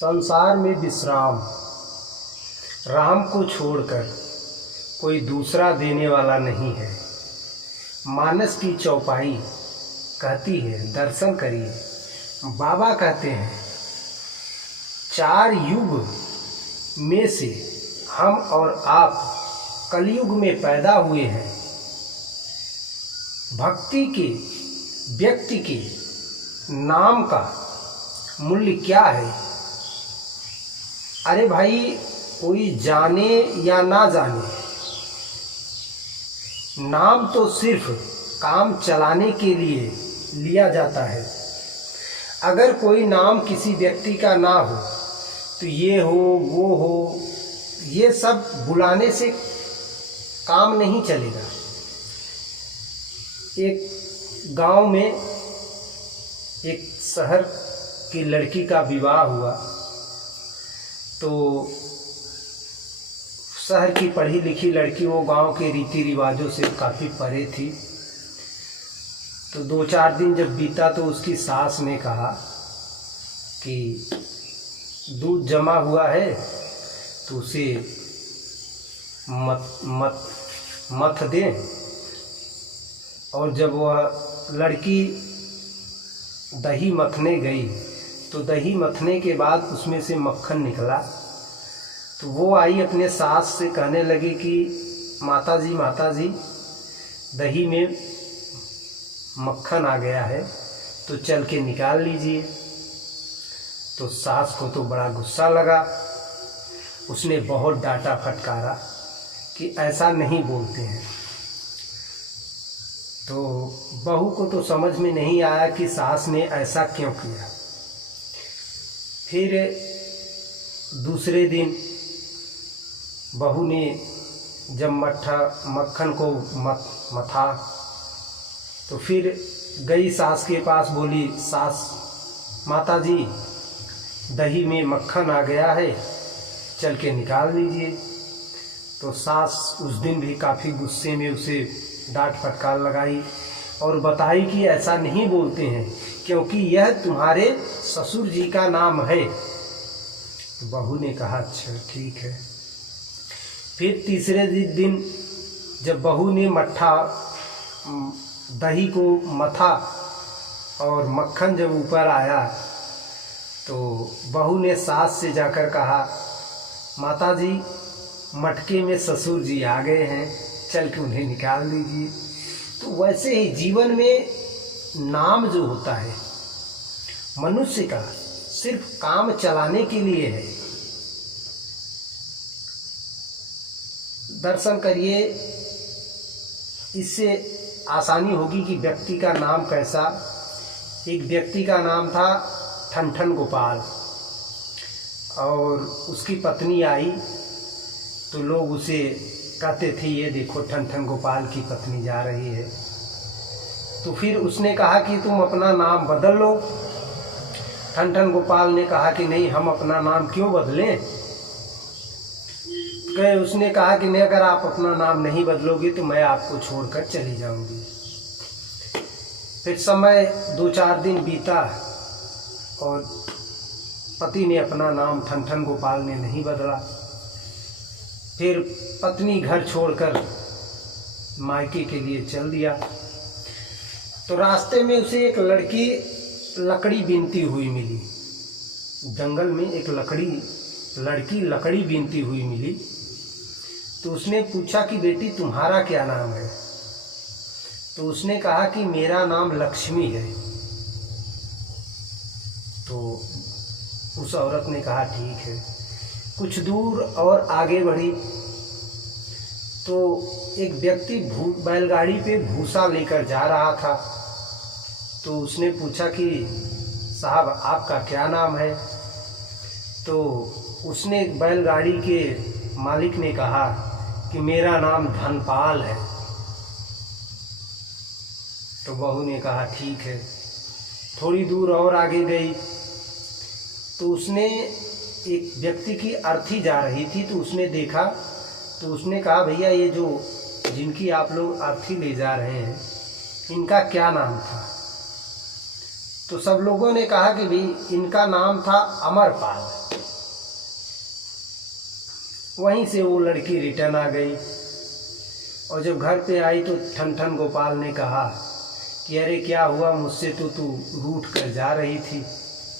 संसार में विश्राम राम को छोड़कर कोई दूसरा देने वाला नहीं है। मानस की चौपाई कहती है दर्शन करिए। बाबा कहते हैं 4 युग में से हम और आप कलयुग में पैदा हुए हैं। भक्ति के व्यक्ति के नाम का मूल्य क्या है? अरे भाई, कोई जाने या ना जाने, नाम तो सिर्फ काम चलाने के लिए लिया जाता है। अगर कोई नाम किसी व्यक्ति का ना हो तो ये हो वो हो, ये सब बुलाने से काम नहीं चलेगा। एक गांव में एक शहर की लड़की का विवाह हुआ तो शहर की पढ़ी लिखी लड़की वो गांव के रीति रिवाजों से काफ़ी परे थी। तो 2-4 दिन जब बीता तो उसकी सास ने कहा कि दूध जमा हुआ है तो उसे मथ दें। और जब वह लड़की दही मथने गई तो दही मथने के बाद उसमें से मक्खन निकला। तो वो आई अपने सास से कहने लगी कि माताजी दही में मक्खन आ गया है तो चल के निकाल लीजिए। तो सास को तो बड़ा गुस्सा लगा। उसने बहुत डांटा फटकारा कि ऐसा नहीं बोलते हैं। तो बहू को तो समझ में नहीं आया कि सास ने ऐसा क्यों किया। फिर दूसरे दिन बहू ने जब मक्खन को मथा तो फिर गई सास के पास, बोली सास माताजी दही में मक्खन आ गया है, चल के निकाल लीजिए। तो सास उस दिन भी काफ़ी गुस्से में उसे डांट फटकार लगाई और बताई कि ऐसा नहीं बोलते हैं क्योंकि यह तुम्हारे ससुर जी का नाम है। तो बहू ने कहा अच्छा ठीक है। फिर तीसरे दिन जब बहू ने दही को मथा और मक्खन जब ऊपर आया तो बहू ने सास से जाकर कहा माताजी मटके में ससुर जी आ गए हैं, चल के उन्हें निकाल लीजिए। तो वैसे ही जीवन में नाम जो होता है मनुष्य का सिर्फ काम चलाने के लिए है। दर्शन करिए, इससे आसानी होगी कि व्यक्ति का नाम कैसा। एक व्यक्ति का नाम था ठनठन गोपाल और उसकी पत्नी आई तो लोग उसे कहते थे ये देखो ठनठन गोपाल की पत्नी जा रही है। तो फिर उसने कहा कि तुम अपना नाम बदल लो। ठनठन गोपाल ने कहा कि नहीं, हम अपना नाम क्यों बदलें। उसने कहा कि नहीं, अगर आप अपना नाम नहीं बदलोगे तो मैं आपको छोड़कर चली जाऊंगी। फिर समय 2-4 दिन बीता और पति ने अपना नाम ठनठन गोपाल ने नहीं बदला। फिर पत्नी घर छोड़कर मायके के लिए चल दिया। तो रास्ते में उसे एक लड़की लकड़ी बीनती हुई मिली। जंगल में एक लड़की लकड़ी बीनती हुई मिली। तो उसने पूछा कि बेटी तुम्हारा क्या नाम है? तो उसने कहा कि मेरा नाम लक्ष्मी है। तो उस औरत ने कहा ठीक है। कुछ दूर और आगे बढ़ी तो एक व्यक्ति बैलगाड़ी पे भूसा लेकर जा रहा था। तो उसने पूछा कि साहब आपका क्या नाम है? तो उसने बैलगाड़ी के मालिक ने कहा कि मेरा नाम धनपाल है। तो बहू ने कहा ठीक है। थोड़ी दूर और आगे गई तो उसने एक व्यक्ति की अर्थी जा रही थी तो उसने देखा। तो उसने कहा भैया ये जो जिनकी आप लोग अर्थी ले जा रहे हैं इनका क्या नाम था? तो सब लोगों ने कहा कि भाई इनका नाम था अमरपाल। वहीं से वो लड़की रिटर्न आ गई। और जब घर पे आई तो ठन ठन गोपाल ने कहा कि अरे क्या हुआ, मुझसे तो तू रूठ कर जा रही थी,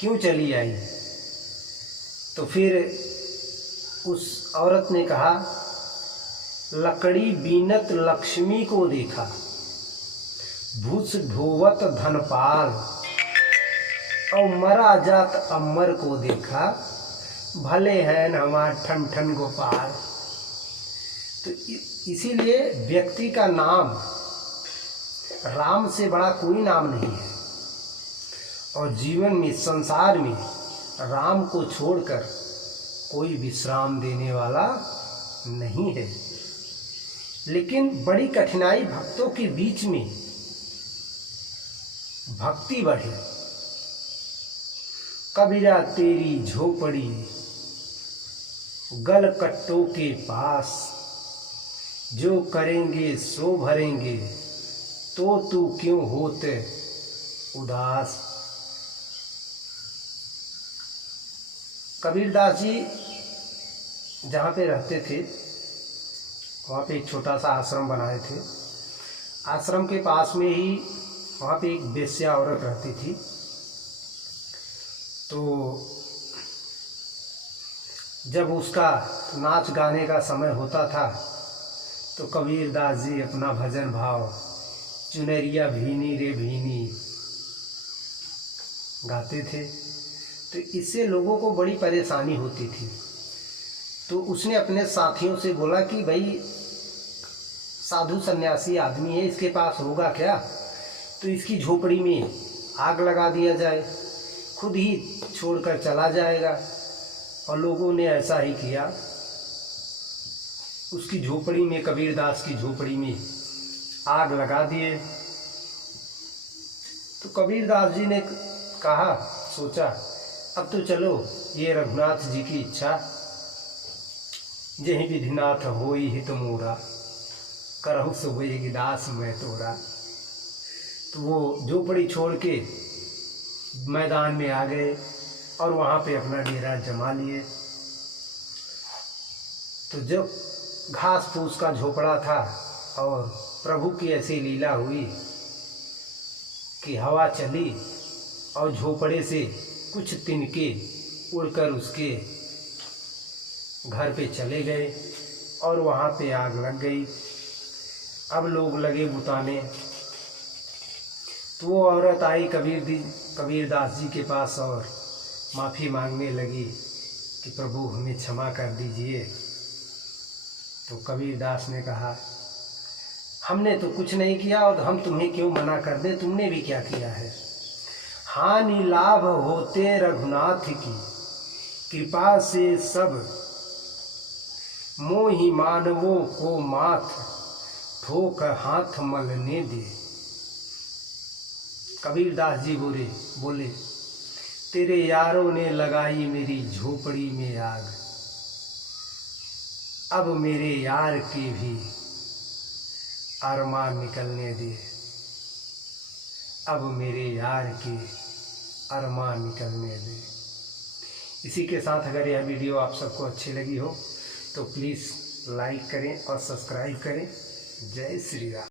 क्यों चली आई? तो फिर उस औरत ने कहा, लकड़ी बीनत लक्ष्मी को देखा, भूस ढोवत धनपाल, और मरा जात अमर को देखा, भले हैं हमार ठन ठन गोपाल। तो इसीलिए व्यक्ति का नाम राम से बड़ा कोई नाम नहीं है। और जीवन में, संसार में राम को छोड़कर कोई विश्राम देने वाला नहीं है। लेकिन बड़ी कठिनाई भक्तों के बीच में भक्ति बढ़े। कबीरा तेरी झोपड़ी गल कट्टों के पास, जो करेंगे सो भरेंगे, तो तू क्यों होते उदास। कबीरदास जी जहाँ पे रहते थे वहाँ पे एक छोटा सा आश्रम बनाए थे। आश्रम के पास में ही वहाँ पे एक वेश्या औरत रहती थी। तो जब उसका नाच गाने का समय होता था तो कबीरदास जी अपना भजन भाव चुनरिया भीनी रे भीनी गाते थे। तो इससे लोगों को बड़ी परेशानी होती थी। तो उसने अपने साथियों से बोला कि भाई साधु सन्यासी आदमी है, इसके पास होगा क्या, तो इसकी झोपड़ी में आग लगा दिया जाए, खुद ही छोड़कर चला जाएगा। और लोगों ने ऐसा ही किया। उसकी झोपड़ी में, कबीरदास की झोपड़ी में आग लगा दिए। तो कबीरदास जी ने कहा, सोचा अब तो चलो, ये रघुनाथ जी की इच्छा, जही विधिनाथ होई हित मोरा, करहु सुबेगी दास मैं तोरा। तो वो झोपड़ी छोड़ के मैदान में आ गए और वहाँ पे अपना डेरा जमा लिए। तो जब घास फूस का झोपड़ा था और प्रभु की ऐसी लीला हुई कि हवा चली और झोपड़े से कुछ तिनके उड़कर उसके घर पे चले गए और वहाँ पे आग लग गई। अब लोग लगे बुताने। तो वो औरत आई कबीरदास जी के पास और माफ़ी मांगने लगी कि प्रभु हमें क्षमा कर दीजिए। तो कबीरदास ने कहा, हमने तो कुछ नहीं किया और हम तुम्हें क्यों मना कर दें, तुमने भी क्या किया है। हानि लाभ होते रघुनाथ की कृपा से सब, मोहि मानवों को माथ ठोक हाथ मलने दे। कबीरदास जी बोले तेरे यारों ने लगाई मेरी झोपड़ी में आग, अब मेरे यार के भी अरमान निकलने दे, अब मेरे यार के अरमान निकलने दे। इसी के साथ अगर यह वीडियो आप सबको अच्छी लगी हो तो प्लीज़ लाइक करें और सब्सक्राइब करें। जय श्री राम।